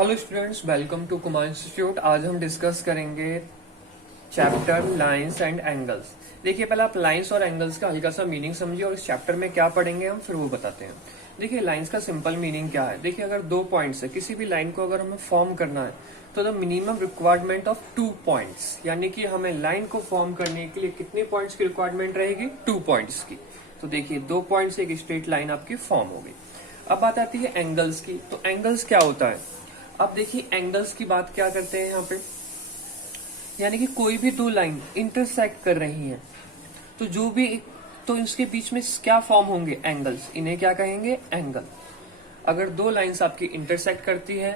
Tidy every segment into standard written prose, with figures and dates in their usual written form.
Hello students, welcome to Kumar institute. आज हम discuss करेंगे चैप्टर लाइंस एंड एंगल्स। देखिए, पहले आप लाइंस और एंगल्स का हल्का सा मीनिंग समझिए और इस चैप्टर में क्या पढ़ेंगे हम फिर वो बताते हैं। देखिए, लाइंस का सिंपल मीनिंग क्या है। देखिए, अगर दो पॉइंट्स है, किसी भी लाइन को अगर हमें फॉर्म करना है तो the minimum requirement of 2 points, यानी कि हमें लाइन को फॉर्म करने के लिए कितने पॉइंट्स की रिक्वायरमेंट रहेगी? 2 पॉइंट्स की। तो देखिए, 2 पॉइंट्स एक स्ट्रेट लाइन आपकी फॉर्म हो गई। अब बात आती है एंगल्स की। तो एंगल्स क्या होता है? अब देखिए, एंगल्स की बात क्या करते हैं यहाँ पे, यानी कि कोई भी दो लाइन इंटरसेक्ट कर रही हैं तो जो भी तो इसके बीच में क्या फॉर्म होंगे? एंगल्स। इन्हें क्या कहेंगे? एंगल। अगर दो लाइंस आपकी इंटरसेक्ट करती है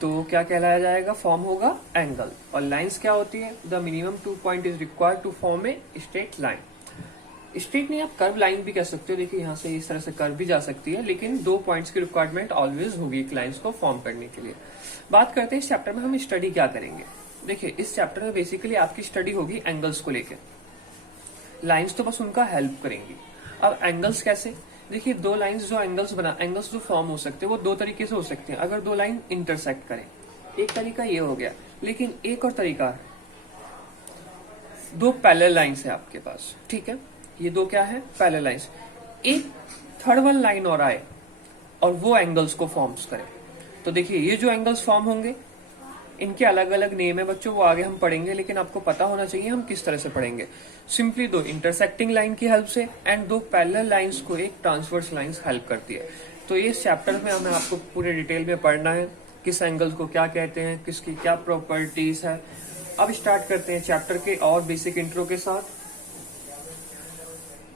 तो क्या कहलाया जाएगा? फॉर्म होगा एंगल। और लाइंस क्या होती है? The minimum 2 point is required to form a straight line. Straight नहीं, आप कर्व लाइन भी कह सकते हो। देखिए, यहाँ से इस तरह से कर्व भी जा सकती है, लेकिन 2 पॉइंट्स की रिक्वायरमेंट ऑलवेज होगी एक लाइंस को फॉर्म करने के लिए। बात करते हैं इस चैप्टर में हम स्टडी क्या करेंगे। देखिए, इस चैप्टर में बेसिकली आपकी स्टडी होगी एंगल्स को लेकर। लाइंस तो बस उनका हेल्प करेंगी। अब एंगल्स कैसे? देखिए, दो लाइंस जो एंगल्स जो फॉर्म हो सकते हैं वो दो तरीके से हो सकते हैं। अगर दो लाइन इंटरसेक्ट करें, एक तरीका ये हो गया, लेकिन एक और तरीका है, दो पैरेलल लाइंस है आपके पास। ठीक है, ये दो क्या है? Parallel lines. एक थर्ड वन लाइन और आए और वो एंगल्स को फॉर्म्स करे। तो देखिए, ये जो एंगल्स फॉर्म होंगे इनके अलग अलग नेम है बच्चों, वो आगे हम पढ़ेंगे, लेकिन आपको पता होना चाहिए हम किस तरह से पढ़ेंगे। सिंपली दो इंटरसेक्टिंग लाइन की हेल्प से एंड दो पैरेलल लाइंस को एक ट्रांसवर्स लाइंस हेल्प करती है। तो ये चैप्टर में हमें आपको पूरे डिटेल में पढ़ना है, किस एंगल को क्या कहते हैं, किसकी क्या प्रॉपर्टीज है। अब स्टार्ट करते हैं चैप्टर के और बेसिक इंट्रो के साथ।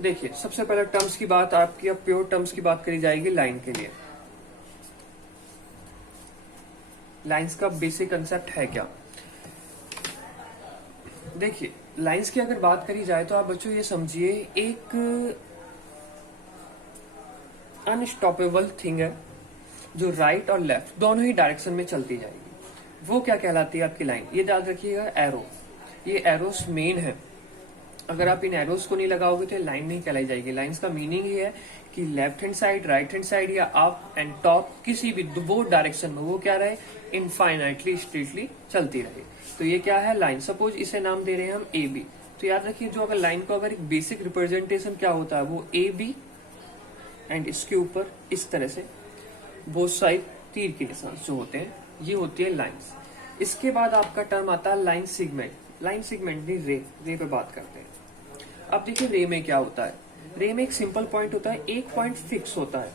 देखिए, सबसे पहले टर्म्स की बात आपकी, अब प्योर टर्म्स की बात करी जाएगी लाइन के लिए। लाइंस का बेसिक कंसेप्ट है क्या? देखिए, लाइंस की अगर बात करी जाए तो आप बच्चों ये समझिए, एक अनस्टॉपेबल थिंग है जो राइट और लेफ्ट दोनों ही डायरेक्शन में चलती जाएगी। वो क्या कहलाती है आपकी लाइन? ये याद रखिएगा, एरो। ये एरोस मेन है। अगर आप इन एरोस को नहीं लगाओगे तो लाइन नहीं कहलाई जाएगी। लाइंस का मीनिंग ये है कि left hand side, right hand side या अप एंड टॉप, किसी भी दो डायरेक्शन में वो क्या रहे? इनफाइनाइटली स्ट्रेटली चलती रहे। तो ये क्या है? लाइन। सपोज इसे नाम दे रहे हैं हम ए बी। तो याद रखिए, जो अगर लाइन को अगर एक बेसिक रिप्रेजेंटेशन क्या होता है, वो ए बी एंड इसके ऊपर इस तरह से बोथ साइड तीर के निशान जो होते हैं, ये होती है लाइन्स। इसके बाद आपका टर्म आता है लाइन सिगमेंट। लाइन सिगमेंट नहीं, रे पे बात करते हैं। अब देखिए, रे में क्या होता है? रे में एक सिंपल पॉइंट होता है, एक पॉइंट फिक्स होता है,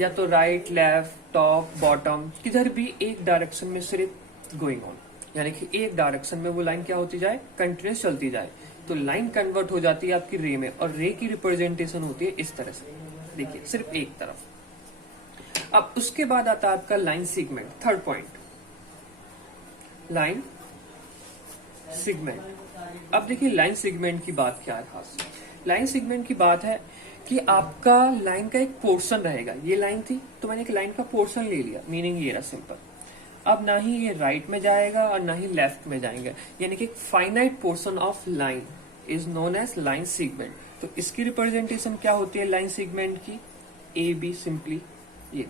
या तो राइट, लेफ्ट, टॉप, बॉटम, किधर भी एक डायरेक्शन में सिर्फ गोइंग ऑन, यानी कि एक डायरेक्शन में वो लाइन क्या होती जाए? कंटिन्यूस चलती जाए। तो लाइन कन्वर्ट हो जाती है आपकी रे में, और रे की रिप्रेजेंटेशन होती है इस तरह से। देखिए, सिर्फ एक तरफ। अब उसके बाद आता है आपका line segment, third point, line segment. अब देखिए, लाइन सिगमेंट की बात क्या है खास? लाइन सिगमेंट की बात है कि आपका लाइन का एक पोर्शन रहेगा। ये लाइन थी तो मैंने एक लाइन का पोर्शन ले लिया, मीनिंग ये रहा सिंपल। अब ना ही ये राइट में जाएगा और ना ही लेफ्ट में जाएंगे, यानी कि एक finite portion of line is known as line segment. तो इसकी रिप्रेजेंटेशन क्या होती है लाइन सिगमेंट की? ए बी, सिंपली ये।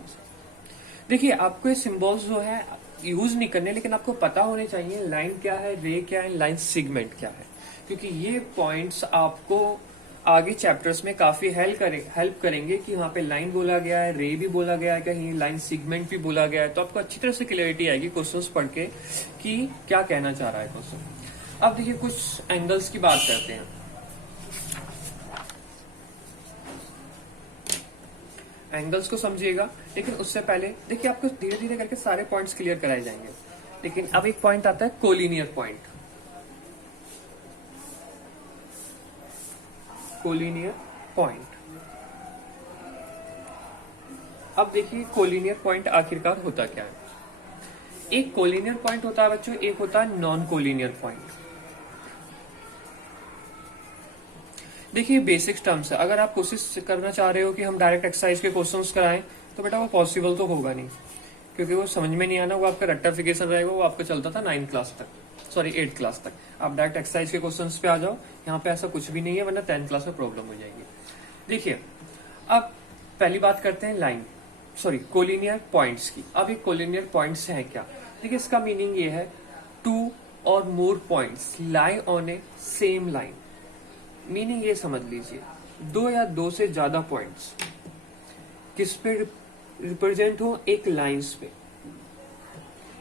देखिए, आपको ये सिंबल्स जो है यूज नहीं करने, लेकिन आपको पता होने चाहिए लाइन क्या है, रे क्या है, लाइन सिगमेंट क्या है, क्योंकि ये पॉइंट्स आपको आगे चैप्टर्स में काफी हेल्प करेंगे कि वहां पे लाइन बोला गया है, रे भी बोला गया है, कहीं लाइन सिगमेंट भी बोला गया है। तो आपको अच्छी तरह से क्लियरिटी आएगी क्वेश्चंस पढ़ के कि क्या कहना चाह रहा है क्वेश्चन। अब देखिए, कुछ एंगल्स की बात करते हैं। एंगल्स को समझिएगा, लेकिन उससे पहले देखिए, आपको धीरे धीरे करके सारे पॉइंट्स क्लियर कराए जाएंगे। लेकिन अब एक पॉइंट आता है कोलिनियर पॉइंट। Collinear point. अब देखिए, कोलिनियर पॉइंट आखिरकार होता क्या है? एक कोलिनियर पॉइंट होता है बच्चों, एक होता है नॉन कोलिनियर पॉइंट। देखिए, बेसिक टर्म्स है। अगर आप कोशिश करना चाह रहे हो कि हम डायरेक्ट एक्सरसाइज के क्वेश्चंस कराएं तो बेटा वो पॉसिबल तो होगा नहीं, क्योंकि वो समझ में नहीं आना, वो आपका रेक्टिफिकेशन रहेगा। वो आपका चलता था 9th क्लास तक, सॉरी 8th क्लास तक। आप डायरेक्ट एक्सरसाइज के क्वेश्चंस पे आ जाओ, यहाँ पे ऐसा कुछ भी नहीं है, वरना 10th क्लास में प्रॉब्लम हो जाएगी। देखिए, अब पहली बात करते हैं लाइन। सॉरी कोलिनियर पॉइंट्स की। अब ये कोलिनियर पॉइंट्स हैं क्या? देखिए इसका मीनिंग ये है टू और more points lie on A same line. Meaning ये समझ लीजिए, दो या दो से ज्यादा पॉइंट्स किस पे रिप्रेजेंट हो? एक लाइंस पे।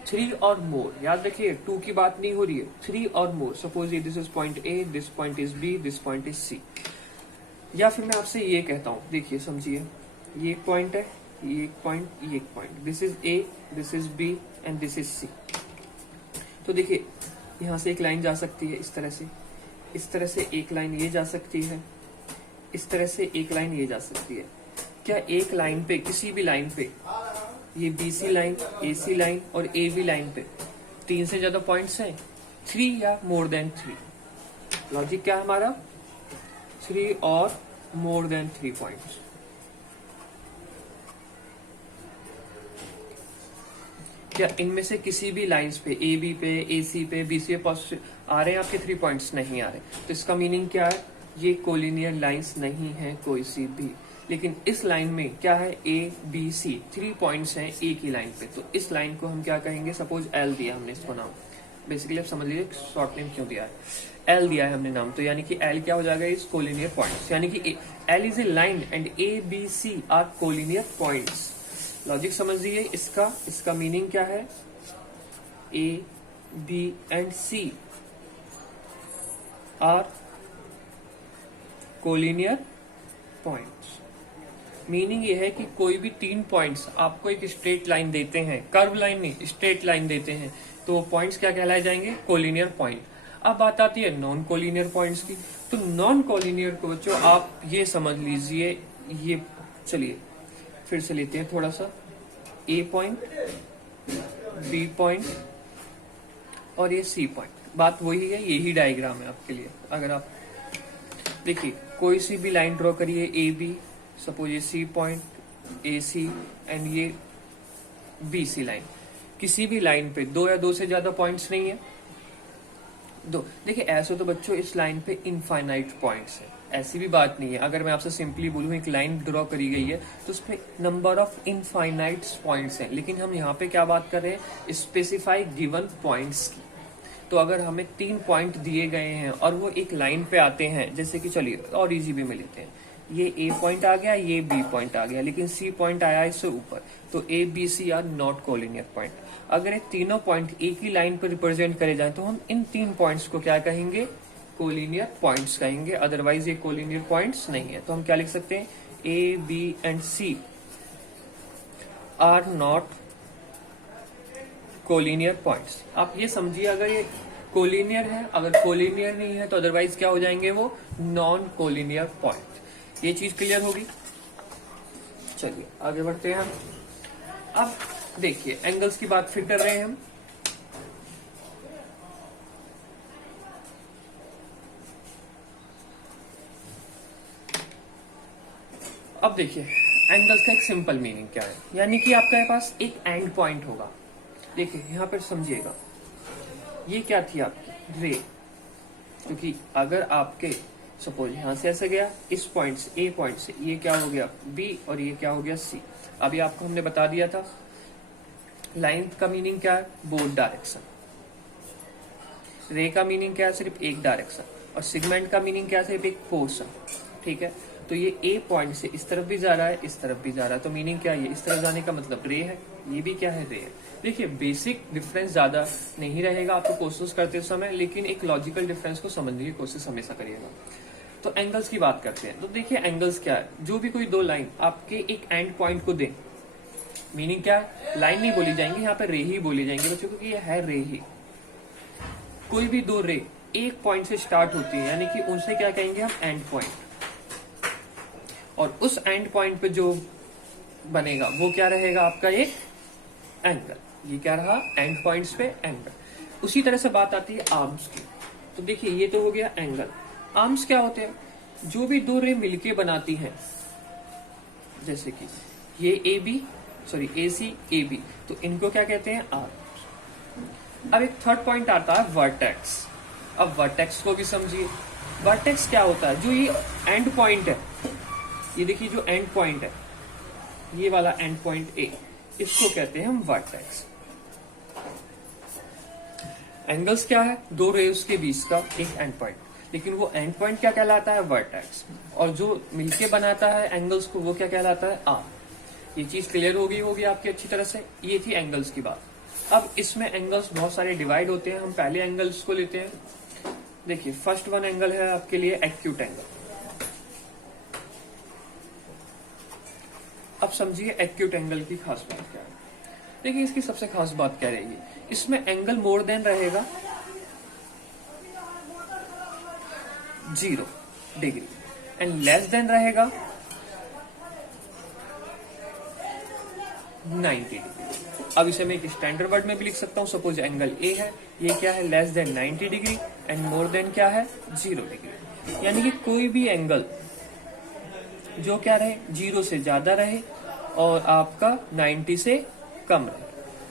थ्री और मोर, याद रखिए टू की बात नहीं हो रही है, थ्री और more. Suppose this is point A, this point is B, this point is C. या फिर मैं आपसे ये कहता हूं, देखिए समझिए, ये एक पॉइंट है, ये एक पॉइंट, ये एक point, this is A, this is B and this is C. तो देखिए यहां से एक लाइन जा सकती है इस तरह से, इस तरह से एक लाइन ये जा सकती है, इस तरह से एक लाइन ये जा सकती है। क्या एक लाइन पे, किसी भी लाइन पे, ये BC लाइन, AC लाइन और AB लाइन पे तीन से ज्यादा पॉइंट्स हैं? थ्री या मोर देन थ्री। लॉजिक क्या है हमारा? थ्री और मोर देन थ्री पॉइंट्स। क्या इनमें से किसी भी लाइंस पे, AB पे, AC पे, BC पे आ रहे हैं आपके थ्री पॉइंट्स? नहीं आ रहे। तो इसका मीनिंग क्या है? ये कोलिनियर लाइंस नहीं है कोई सी भी। लेकिन इस लाइन में क्या है? ABC, थ्री पॉइंट्स हैं एक ही लाइन पे। तो इस लाइन को हम क्या कहेंगे? सपोज L दिया हमने इसको नाम, बेसिकली आप समझ लीजिए शॉर्ट नेम क्यों दिया है। L दिया है हमने नाम, तो यानी कि L क्या हो जाएगा? इस कोलिनियर पॉइंट्स, यानी कि L is a line and ABC are collinear points. Logic समझिए इसका मीनिंग क्या है? A, B and C are collinear points. Meaning ये है कि कोई भी तीन पॉइंट्स आपको एक स्ट्रेट लाइन देते हैं, कर्व लाइन नहीं, स्ट्रेट लाइन देते हैं, तो पॉइंट्स क्या कहलाए जाएंगे? Collinear point. अब बात आती है नॉन कोलिनियर पॉइंट्स की। तो नॉन कोलिनियर को बच्चों आप ये समझ लीजिए, ये चलिए फिर से लेते हैं थोड़ा सा, A पॉइंट, B पॉइंट और ये C पॉइंट। बात वही है, यही डायग्राम है आपके लिए। अगर आप देखिए कोई सी भी लाइन ड्रॉ करिए, AB, सपोज ये C पॉइंट, AC एंड ये BC लाइन। किसी भी लाइन पे दो या दो से ज्यादा पॉइंट्स नहीं है, दो। देखिए ऐसे तो बच्चों इस लाइन पे इनफाइनाइट पॉइंट्स है, ऐसी भी बात नहीं है। अगर मैं आपसे सिंपली बोलूं एक लाइन ड्रॉ करी गई है तो उसपे नंबर ऑफ इनफाइनाइट पॉइंट्स हैं, लेकिन हम यहाँ पे क्या बात कर रहे हैं? स्पेसिफाई गिवन पॉइंट्स की। तो अगर हमें तीन पॉइंट दिए गए हैं और वो एक लाइन पे आते हैं, जैसे कि चलिए और इजी भी में लेते हैं, ये A पॉइंट आ गया, ये B पॉइंट आ गया, लेकिन C पॉइंट आया इससे ऊपर, तो ABC are not collinear point. अगर ये तीनों पॉइंट एक ही लाइन पर रिप्रेजेंट करे जाए तो हम इन तीन पॉइंट्स को क्या कहेंगे? कोलिनियर पॉइंट्स कहेंगे। अदरवाइज ये कोलिनियर पॉइंट्स नहीं है। तो हम क्या लिख सकते हैं? A, B and C are not collinear points. आप ये समझिए, अगर ये कोलिनियर है, अगर कोलिनियर नहीं है तो अदरवाइज क्या हो जाएंगे? वो नॉन कोलिनियर पॉइंट। ये चीज क्लियर होगी? चलिए आगे बढ़ते हैं हम। अब देखिए एंगल्स की बात फिर कर रहे हैं हम। अब देखिए एंगल्स का एक सिंपल मीनिंग क्या है, यानी कि आपके पास एक एंड पॉइंट होगा। देखिए यहां पर समझिएगा, ये क्या थी आपकी? रे। क्योंकि अगर आपके सपोज यहां से ऐसे गया, इस पॉइंट से, A पॉइंट से, ये क्या हो गया? B और ये क्या हो गया? C। अभी आपको हमने बता दिया था लाइन का मीनिंग क्या है? Both direction. रे का मीनिंग क्या है? सिर्फ एक डायरेक्शन। और सेगमेंट का मीनिंग क्या है? सिर्फ एक पोर्शन। ठीक है, तो ये A पॉइंट से इस तरफ भी जा रहा है, इस तरफ भी जा रहा है, तो मीनिंग क्या है? इस तरफ जाने का मतलब रे है, ये भी क्या है? रे है। देखिए बेसिक डिफरेंस ज्यादा नहीं रहेगा आपको क्वेश्चंस करते समय, लेकिन एक लॉजिकल डिफरेंस को समझने की कोशिश हमेशा करिएगा। तो एंगल्स की बात करते हैं। तो देखिए एंगल्स क्या है? जो भी कोई दो लाइन आपके एक एंड पॉइंट को दे, मीनिंग क्या है? लाइन नहीं बोली जाएंगी यहाँ पे, रे ही बोली जाएंगी बच्चों, क्योंकि ये है रे ही। कोई भी दो रे एक पॉइंट से स्टार्ट होती है, यानी कि उनसे क्या कहेंगे हम? And point. और उस एंड पॉइंट पे जो बनेगा वो क्या रहेगा? आपका एक एंगल। ये क्या रहा? एंड पॉइंट्स पे एंगल। उसी तरह से बात आती है आर्म्स की। तो देखिए ये तो हो गया एंगल। आर्म्स क्या होते हैं? जो भी दो रे मिलके बनाती हैं, जैसे कि ये AC, AB, तो इनको क्या कहते हैं? आर्म। अब एक थर्ड पॉइंट आता है वर्टेक्स। अब वर्टेक्स को भी समझिए। वर्टेक्स क्या होता है? जो ये एंड पॉइंट है, ये देखिए जो एंड पॉइंट है, ये वाला एंड पॉइंट ए, इसको कहते हैं हम वर्टेक्स। एंगल्स क्या है? दो रेज के बीच का एक एंड पॉइंट, लेकिन वो एंड पॉइंट क्या कहलाता है? वर्टेक्स। और जो मिलके बनाता है एंगल्स को वो क्या कहलाता है? आर्क। ये चीज क्लियर हो गई होगी आपकी अच्छी तरह से। ये थी एंगल्स की बात। अब इसमें एंगल्स बहुत सारे डिवाइड होते हैं। हम पहले एंगल्स को लेते हैं। देखिए फर्स्ट वन एंगल है आपके लिए एक्यूट एंगल। अब समझिए एक्यूट एंगल की खास बात क्या है। देखिए इसकी सबसे खास बात क्या रहेगी, इसमें एंगल मोर देन रहेगा 0 डिग्री एंड लेस देन रहेगा 90 डिग्री। अब इसे मैं एक स्टैंडर्ड वर्ड में भी लिख सकता हूं। सपोज एंगल ए है, ये क्या है? Less than 90 degree and more than क्या है? 0 डिग्री। यानी कि कोई भी एंगल जो क्या रहे? 0 से ज्यादा रहे और आपका 90 से कम रहे,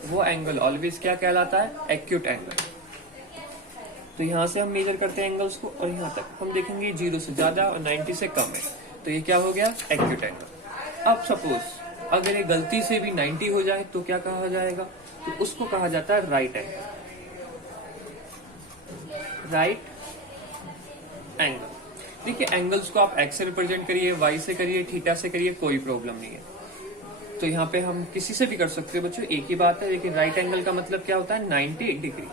वो एंगल ऑलवेज क्या कहलाता है? Acute angle. तो यहां से हम मेजर करते हैं एंगल्स को और यहां तक हम देखेंगे 0 से ज्यादा और 90 से कम है, तो ये क्या हो गया? Acute angle. अब सपोज अगर ये गलती से भी 90 हो जाए तो क्या कहा जाएगा? तो उसको कहा जाता है राइट एंगल। Right angle. देखिए एंगल्स को आप एक्स से रिप्रेजेंट करिए, वाई से करिए, थीटा से करिए, कोई प्रॉब्लम नहीं है। तो यहाँ पे हम किसी से भी कर सकते हैं बच्चों, एक ही बात है। लेकिन राइट एंगल का मतलब क्या होता है? 90 डिग्री।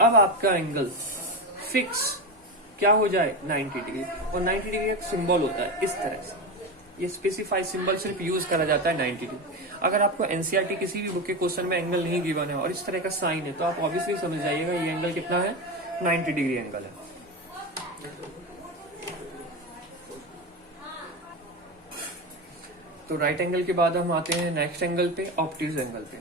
अब आपका एंगल फिक्स क्या हो जाए? 90 डिग्री। और 90 डिग्री एक सिंबल होता है इस तरह से, ये स्पेसिफाइड सिंबल सिर्फ यूज करा जाता है 90 डिग्री। अगर आपको एनसीईआरटी किसी भी बुक के क्वेश्चन में एंगल नहीं गिवन है और इस तरह का साइन है, तो आप ऑब्वियसली समझ जाइएगा ये एंगल कितना है? 90 डिग्री एंगल है। तो राइट एंगल के बाद हम आते हैं नेक्स्ट एंगल पे, ऑब्ट्यूज एंगल पे।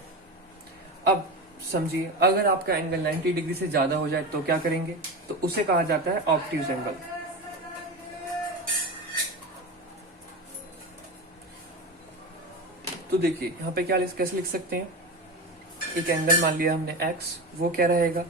अब समझिए अगर आपका एंगल 90 डिग्री से ज्यादा हो जाए तो क्या करेंगे? तो उसे कहा जाता है ऑब्ट्यूज एंगल। तो देखिए यहाँ पे क्या कैसे लिख सकते हैं? एक एंगल मान लिया हमने x, वो क्या रहेगा?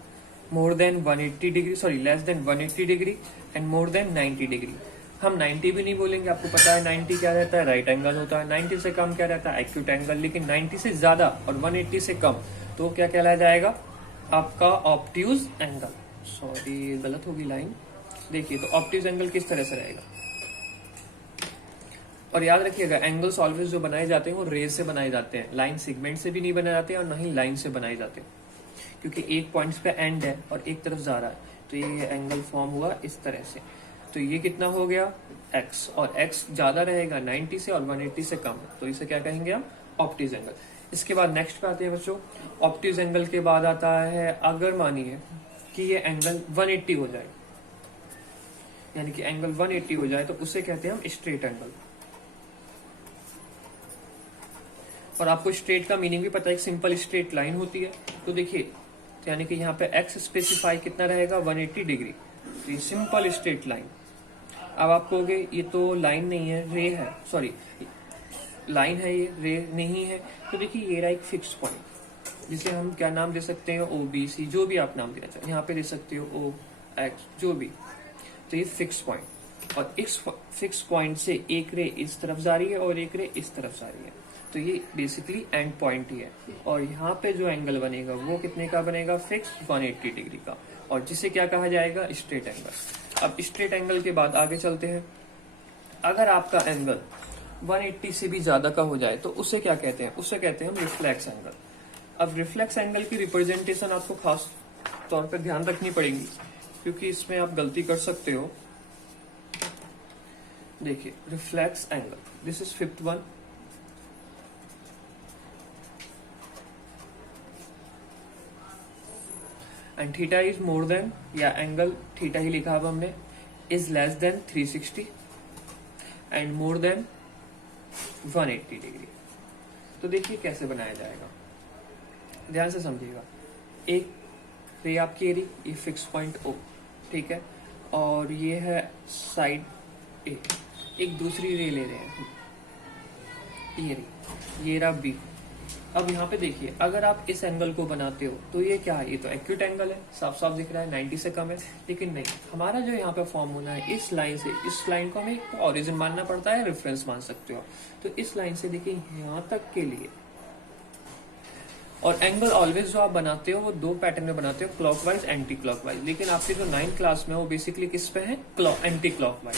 More than 180 degree, sorry less than 180 degree and more than 90 degree. हम 90 भी नहीं बोलेंगे, आपको पता है 90 क्या रहता है? राइट एंगल होता है। 90 से कम क्या रहता है? Acute angle. लेकिन 90 से ज्यादा और 180 से कम तो क्या कहलाया जाएगा? आपका ऑब्ट्यूज एंगल। सॉरी गलत होगी लाइन। देखिए तो ऑब्ट्यूज एंगल किस तरह से रहेगा? और याद रखिएगा एंगल्स ऑलवेज जो बनाए जाते हैं वो रेज से बनाए जाते हैं, लाइन सेगमेंट से भी नहीं बनाए जाते और ना ही लाइन से बनाए जाते, क्योंकि एक पॉइंट्स पे एंड है और एक तरफ जा रहा है, तो ये एंगल फॉर्म हुआ इस तरह से। तो ये कितना हो गया? x, और x ज्यादा रहेगा 90 से और 180 से कम, तो इसे क्या कहेंगे हम? Obtuse angle. इसके बाद नेक्स्ट पे आते हैं बच्चों। ऑब्ट्यूज एंगल के बाद आता है अगर मानिए कि ये एंगल 180 हो जाए, यानी कि एंगल 180 हो जाए तो उसे कहते हैं हम स्ट्रेट एंगल। और आपको स्ट्रेट का मीनिंग भी पता है, एक सिंपल स्ट्रेट लाइन होती है। तो देखिए यानी कि यहाँ पे x स्पेसिफाई कितना रहेगा? 180 डिग्री। तो ये सिंपल स्ट्रेट लाइन। अब आप कहोगे ये तो लाइन नहीं है, रे है, सॉरी लाइन है, ये रे नहीं है। तो देखिए ये रहा एक फिक्स पॉइंट, जिसे हम क्या नाम दे सकते हैं? ओ बी सी, जो भी आप नाम देना चाहें, यहाँ पे दे सकते हो ओ एक्स, जो भी। तो ये फिक्स पॉइंट, और इस फिक्स पॉइंट से एक रे इस तरफ जा रही है और एक रे इस तरफ जा रही है, तो ये बेसिकली एंड पॉइंट ही है। और यहाँ पे जो एंगल बनेगा वो कितने का बनेगा? फिक्स 180 डिग्री का, और जिसे क्या कहा जाएगा? Straight angle. अब स्ट्रेट एंगल के बाद आगे चलते हैं। अगर आपका एंगल 180 से भी ज्यादा का हो जाए तो उसे क्या कहते हैं? उसे कहते हैं हम रिफ्लेक्स एंगल। अब रिफ्लेक्स एंगल की रिप्रेजेंटेशन आपको खास तौर पर ध्यान रखनी पड़ेगी, क्योंकि इसमें आप गलती कर सकते हो। देखिए reflex angle, this is fifth one. And theta is more than, या एंगल थीटा ही लिखा अब हमने, is less than 360 and more than 180 degree. तो देखिए कैसे बनाया जाएगा, ध्यान से समझिएगा। एक रे आपकी एरी, ये फिक्स पॉइंट ओ, ठीक है, और ये है साइड ए। एक दूसरी रे ले रहे हैं, ये रे, ये रहा बी, अब यहाँ पे देखिए, अगर आप इस एंगल को बनाते हो तो ये क्या है, ये तो एक्यूट एंगल है, साफ साफ दिख रहा है 90 से कम है। लेकिन नहीं, हमारा जो यहाँ पे फॉर्म होना है इस लाइन से, इस लाइन को हमें एक ओरिजिन मानना पड़ता है, रेफरेंस मान सकते हो। तो इस लाइन से देखिए यहाँ तक के लिए, और एंगल ऑलवेज जो आप बनाते हो वो दो पैटर्न में बनाते हो, क्लॉकवाइज एंटी क्लॉकवाइज। लेकिन आपके जो 9th क्लास में वो बेसिकली किस पे है, एंटी क्लॉकवाइज।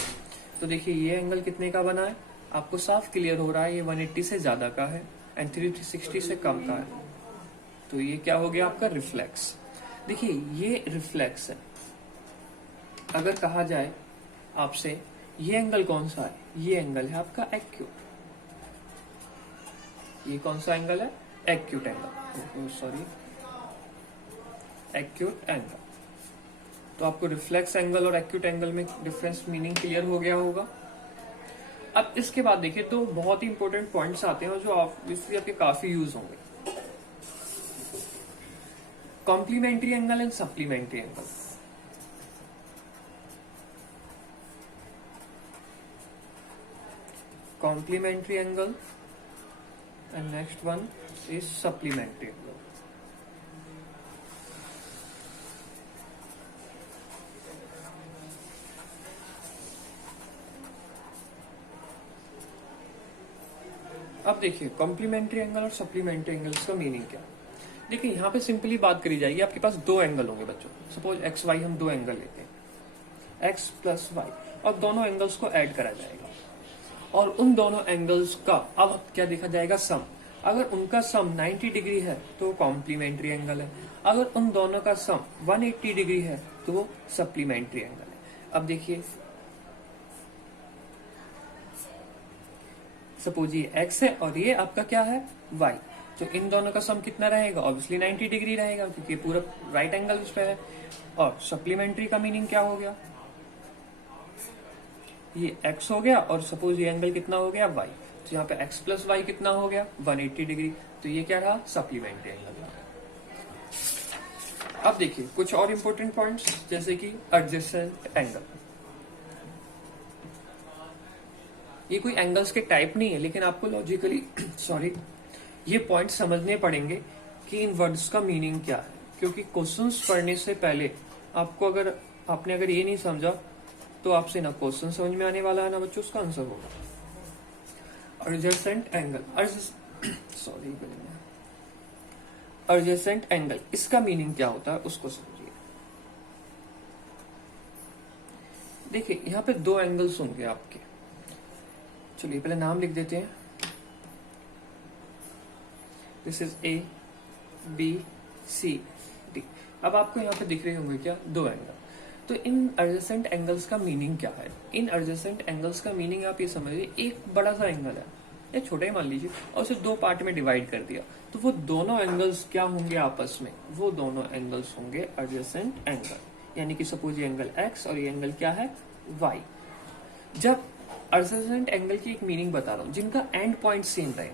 तो देखिए ये एंगल कितने का बना है, आपको साफ क्लियर हो रहा है, ये 180 से ज्यादा का है एंड 360 से कम का है। तो ये क्या हो गया आपका, रिफ्लेक्स। देखिए ये रिफ्लेक्स है। अगर कहा जाए आपसे ये एंगल कौन सा है, ये एंगल है आपका एक्यूट। ये कौन सा एंगल है, acute angle, sorry acute angle. तो आपको रिफ्लेक्स एंगल और एक्यूट एंगल में डिफरेंस मीनिंग क्लियर हो गया होगा। अब इसके बाद देखिए तो बहुत ही इंपॉर्टेंट पॉइंट्स आते हैं जो आपके काफी यूज होंगे, complementary angle and supplementary angle. Complementary angle and next one is supplementary angle. अब देखिए कॉम्प्लीमेंट्री एंगल और सप्लीमेंट्री एंगल्स का मीनिंग क्या। देखिए यहाँ पे सिंपली बात करी जाएगी, आपके पास दो एंगल होंगे बच्चों, सपोज एक्स वाई, हम दो एंगल लेते हैं एक्स प्लस वाई, और दोनों एंगल्स को ऐड करा जाएगा और उन दोनों एंगल्स का अब क्या देखा जाएगा, सम। अगर उनका सम 90 डिग्री है तो कॉम्प्लीमेंट्री एंगल है, अगर उन दोनों का सम 180 डिग्री है तो वो सप्लीमेंट्री एंगल है। अब देखिए सपोज ये x है और ये आपका क्या है, y, तो इन दोनों का सम कितना रहेगा, ऑब्वियसली 90 डिग्री रहेगा क्योंकि पूरा राइट एंगल उस पे है। और सप्लीमेंट्री का मीनिंग क्या हो गया, ये x हो गया और सपोज ये एंगल कितना हो गया, y, तो यहाँ पे x प्लस वाई कितना हो गया, 180 डिग्री, तो ये क्या रहा, सप्लीमेंट्री एंगल रहा। अब देखिए कुछ और इंपॉर्टेंट पॉइंट्स जैसे कि एडजेसेंट एंगल। ये कोई एंगल्स के टाइप नहीं है, लेकिन आपको लॉजिकली सॉरी ये पॉइंट समझने पड़ेंगे कि इन वर्ड्स का मीनिंग क्या है, क्योंकि क्वेश्चंस पढ़ने से पहले आपको अगर आपने अगर ये नहीं समझा तो आपसे ना क्वेश्चन समझ में आने वाला है ना बच्चों उसका आंसर होगा। Adjacent angle, sorry adjacent angle, इसका मीनिंग क्या होता है उसको समझिए। देखिए यहाँ पे दो एंगल्स होंगे आपके, चलिए पहले नाम लिख देते हैं, this is A B C D. अब आपको यहाँ पे दिख रहे होंगे क्या, दो एंगल। तो इन एडजेसेंट एंगल्स का मीनिंग क्या है, इन एडजेसेंट एंगल्स का मीनिंग आप ये समझिए, एक बड़ा सा एंगल है या छोटा ही मान लीजिए और उसे दो पार्ट में डिवाइड कर दिया, तो वो दोनों एंगल्स क्या होंगे आपस में, वो दोनों एंगल्स होंगे एडजेसेंट एंगल। यानी कि सपोज ये एंगल एक्स और ये एंगल क्या है, वाई। जब एडजेसेंट एंगल की एक मीनिंग बता रहा हूं, जिनका एंड पॉइंट सेम रहे,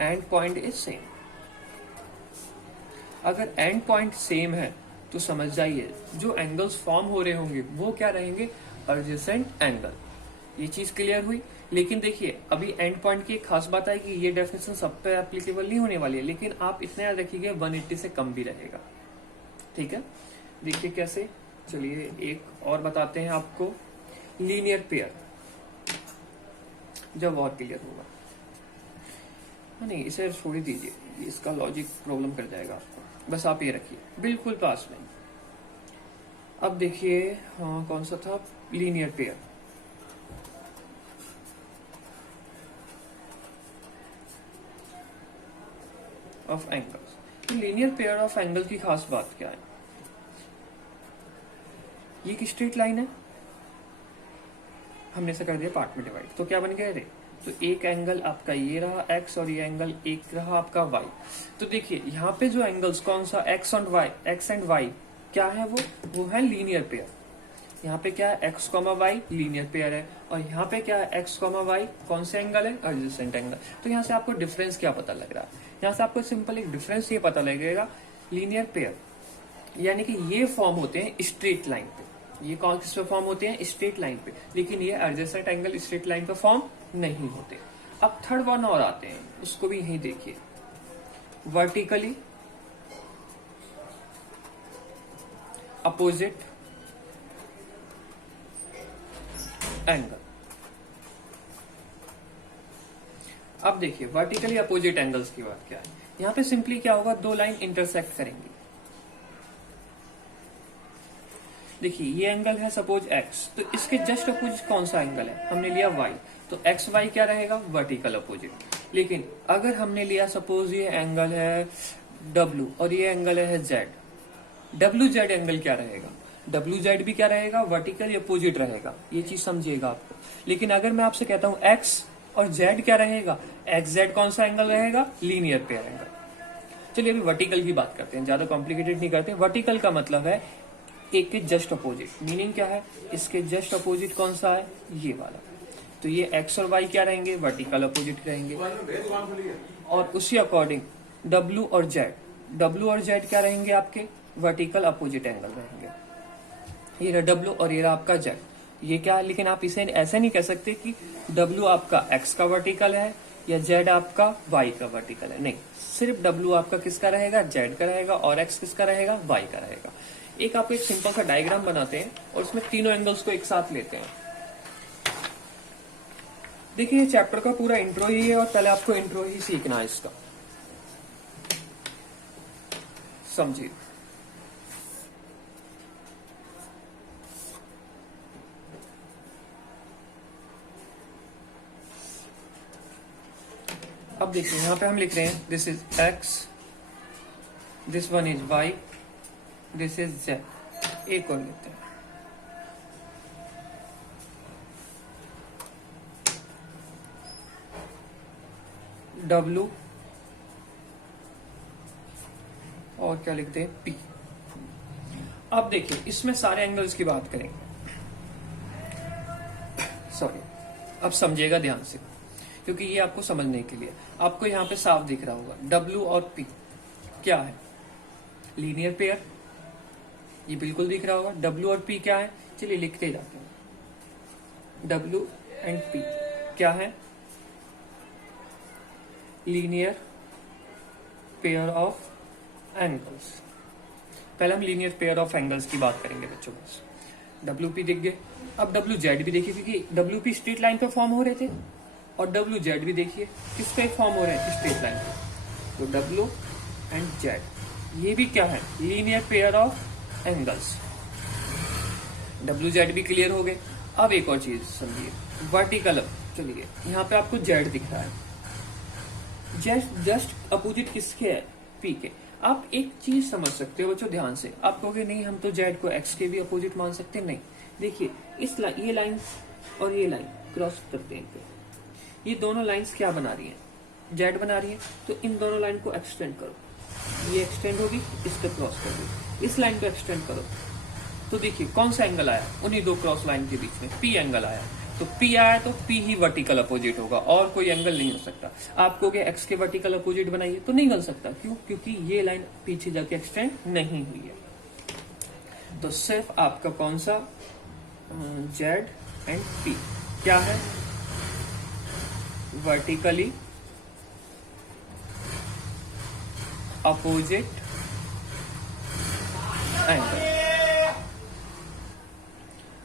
एंड पॉइंट इज सेम। अगर एंड पॉइंट सेम है तो समझ जाइए जो एंगल्स फॉर्म हो रहे होंगे वो क्या रहेंगे, एडजेसेंट एंगल। ये चीज क्लियर हुई। लेकिन देखिए अभी एंड पॉइंट की एक खास बात है कि ये डेफिनेशन सब पे एप्लीकेबल नहीं होने वाली है, लेकिन आप इतना याद रखिएगा 180 से कम भी रहेगा, ठीक है। देखिए कैसे, चलिए एक और बताते हैं आपको, लीनियर पेयर, जब और क्लियर होगा। नहीं इसे छोड़ ही दीजिए, इसका लॉजिक प्रॉब्लम कर जाएगा आपको, बस आप ये रखिए बिल्कुल पास में। अब देखिए हाँ कौन सा था, लीनियर पेयर। ऑफ एंगल्स, तो लीनियर पेयर ऑफ एंगल की खास बात क्या है, ये एक स्ट्रेट लाइन है, हमने इसे कर दिया पार्ट में डिवाइड, तो क्या बन गया रे, तो एक एंगल आपका ये रहा x और ये एंगल एक रहा आपका y। तो देखिए यहाँ पे जो एंगल्स कौन सा, x एंड y क्या है, वो है लीनियर पेयर। यहाँ पे क्या है, x, y लीनियर पेयर है, और यहाँ पे क्या है, x, y कौन से एंगल है, एडजेसेंट एंगल। तो यहाँ से आपको डिफरेंस क्या पता लग रहा है, यहाँ से आपको सिंपल एक डिफरेंस ये पता लगेगा, लीनियर पेयर यानी कि ये फॉर्म होते हैं स्ट्रेट लाइन पे, ये कौन किस पे फॉर्म होते हैं, स्ट्रेट लाइन पे, लेकिन ये एडजेसेंट एंगल स्ट्रेट लाइन पे फॉर्म नहीं होते। अब थर्ड वन और आते हैं, उसको भी यही देखिए, वर्टिकली अपोजिट एंगल। अब देखिए वर्टिकली अपोजिट एंगल्स की बात क्या है, यहां पे सिंपली क्या होगा, दो लाइन इंटरसेक्ट करेंगी। देखिए ये एंगल है सपोज x, तो इसके जस्ट अपोजिट कौन सा एंगल है, हमने लिया y, तो एक्स वाई क्या रहेगा, वर्टिकल अपोजिट। लेकिन अगर हमने लिया सपोज ये एंगल है w और ये एंगल है z, डब्ल्यू जेड एंगल क्या रहेगा, डब्ल्यू जेड भी क्या रहेगा, वर्टिकल अपोजिट रहेगा, ये चीज समझिएगा आपको। लेकिन अगर मैं आपसे कहता हूं x और z क्या रहेगा, एक्स जेड कौन सा एंगल रहेगा, लीनियर पेयर एंगल। चलिए अभी वर्टिकल की बात करते हैं, ज्यादा कॉम्प्लिकेटेड नहीं करते। वर्टिकल का मतलब है एक के जस्ट अपोजिट, मीनिंग क्या है, इसके जस्ट अपोजिट कौन सा है, ये वाला। तो ये एक्स और वाई क्या रहेंगे, वर्टिकल अपोजिट रहेंगे। और उसी अकॉर्डिंग डब्ल्यू और जेड क्या रहेंगे, आपके वर्टिकल अपोजिट एंगल रहेंगे। ये रहा डब्ल्यू और ये रहा आपका जेड, ये क्या है, लेकिन आप इसे ऐसे नहीं कह सकते कि डब्ल्यू आपका एक्स का वर्टिकल है या जेड आपका वाई का वर्टिकल है, नहीं, सिर्फ डब्ल्यू आपका किसका रहेगा, जेड का रहेगा, और एक्स किसका रहेगा, वाई का रहेगा। एक आप एक सिंपल सा डायग्राम बनाते हैं और उसमें तीनों एंगल्स को एक साथ लेते हैं। देखिए ये चैप्टर का पूरा इंट्रो ही है और पहले आपको इंट्रो ही सीखना है इसका, समझिए। अब देखिए यहां पे हम लिख रहे हैं this is X, this one is Y, this is Z. एक और लेते हैं, डब्ल्यू और क्या लिखते हैं, पी। अब देखिए इसमें सारे एंगल्स की बात करेंगे, सॉरी, अब समझिएगा ध्यान से, क्योंकि ये आपको समझने के लिए, आपको यहाँ पे साफ दिख रहा होगा डब्ल्यू और पी क्या है, लीनियर पेयर, ये बिल्कुल दिख रहा होगा। डब्ल्यू और पी क्या है, चलिए लिखते जाते हैं, डब्ल्यू एंड पी क्या है, लीनियर पेयर ऑफ एंगल्स। पहले हम लीनियर पेयर ऑफ एंगल्स की बात करेंगे बच्चों, बस डब्ल्यू पी दिख गए। अब डब्ल्यू जेड भी देखिए, क्योंकि डब्ल्यू पी स्ट्रेट लाइन पे फॉर्म हो रहे थे, और डब्ल्यू जेड भी देखिए किस पे फॉर्म हो रहे हैं, स्ट्रेट लाइन पे। तो डब्ल्यू एंड जेड ये भी क्या है, linear pair of angles. W Z भी क्लियर हो गए। अब एक और चीज समझिए, वर्टिकल, चलिए यहाँ पे आपको जेड दिख रहा है, जस्ट अपोजिट किसके है, पी के। आप एक चीज समझ सकते हो बच्चों ध्यान से, आप कहोगे नहीं हम तो जेड को एक्स के भी अपोजिट मान सकते हैं, नहीं। देखिए इस ये लाइन और ये लाइन क्रॉस करते हैं, ये दोनों लाइंस क्या बना रही हैं, जेड बना रही है, तो इन दोनों लाइन को एक्सटेंड करो, ये एक्सटेंड होगी, इस पे क्रॉस कर दो, इस लाइन को एक्सटेंड करो, तो देखिए कौन सा एंगल आया, उन्हीं दो क्रॉस लाइन के बीच में पी एंगल आया। तो पी आया तो पी ही वर्टिकल अपोजिट होगा, और कोई एंगल नहीं हो सकता। आप कहोगे एक्स के वर्टिकल अपोजिट बनाइए, तो नहीं बन सकता, क्यों, क्योंकि ये लाइन पीछे जाके एक्सटेंड नहीं हुई है। तो सिर्फ आपका कौन सा, जेड एंड पी क्या है, वर्टिकली अपोजिट एंगल।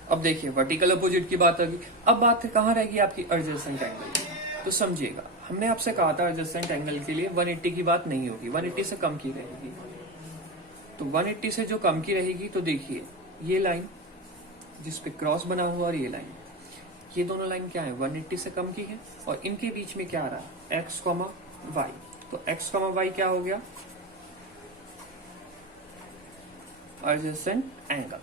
अब देखिए वर्टिकल अपोजिट की बात होगी, अब बात कहां रहेगी आपकी, एडजेसेंट एंगल। तो समझिएगा हमने आपसे कहा था एडजेसेंट एंगल के लिए 180 की बात नहीं होगी, 180 से कम की रहेगी। तो 180 से जो कम की रहेगी, तो देखिए ये लाइन जिसपे क्रॉस बना हुआ और ये लाइन, ये दोनों लाइन क्या है, 180 से कम की है, और इनके बीच में क्या आ रहा है, एक्स कॉमा वाई। तो एक्स कॉमा वाई क्या हो गया, एडजेसेंट एंगल।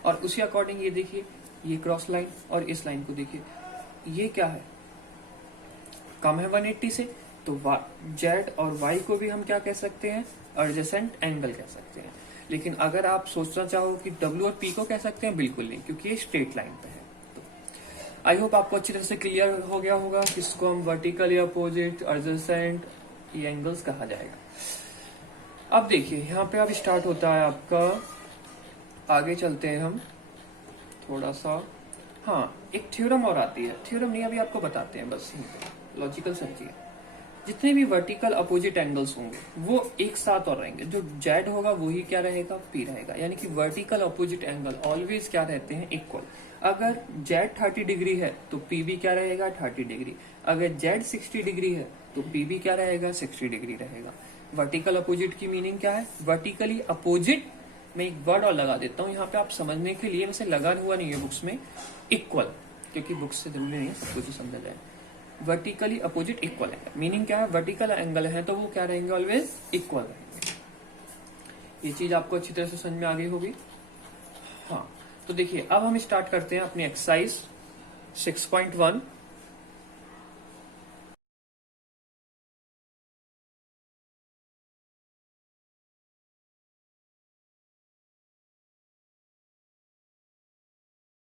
और उसी अकॉर्डिंग ये देखिए, ये क्रॉस लाइन और इस लाइन को देखिए, ये क्या है, कम है 180 से, तो जेड और वाई को भी हम क्या कह सकते हैं, एडजेसेंट एंगल कह सकते हैं। लेकिन अगर आप सोचना चाहो कि डब्ल्यू और पी को कह सकते हैं, बिल्कुल नहीं, क्योंकि ये स्ट्रेट लाइन पे है। तो आई होप आपको अच्छी तरह से क्लियर हो गया होगा किसको हम वर्टिकल या अपोजिट, एडजेसेंट, ये एंगल्स कहा जाएगा। अब देखिए यहाँ पे अब स्टार्ट होता है आपका, आगे चलते हैं हम थोड़ा सा, हाँ, एक थ्योरम और आती है, थ्योरम नहीं अभी आपको बताते हैं, बस लॉजिकल समझिए। जितने भी वर्टिकल अपोजिट एंगल्स होंगे वो एक साथ और रहेंगे, जो जेड होगा वही क्या रहेगा, पी रहेगा। यानी कि वर्टिकल अपोजिट एंगल ऑलवेज क्या रहते हैं, इक्वल। अगर जेड 30 डिग्री है तो पी भी क्या रहेगा, 30 डिग्री। अगर जेड 60 डिग्री है तो पी भी क्या रहेगा, 60 डिग्री रहेगा। वर्टिकल अपोजिट की मीनिंग क्या है, वर्टिकली अपोजिट। मैं एक वर्ड और लगा देता हूँ यहाँ पे आप समझने के लिए, वैसे लगा हुआ नहीं है बुक्स में, इक्वल, क्योंकि बुक्स से जरूरी नहीं है सब कुछ समझा जाए। वर्टिकली अपोजिट इक्वल है, मीनिंग क्या है, वर्टिकल एंगल है तो वो क्या रहेंगे, ऑलवेज इक्वल रहेंगे। ये चीज आपको अच्छी तरह से समझ में आ गई होगी। हाँ, तो देखिए अब हम स्टार्ट करते हैं अपनी एक्सरसाइज 6.1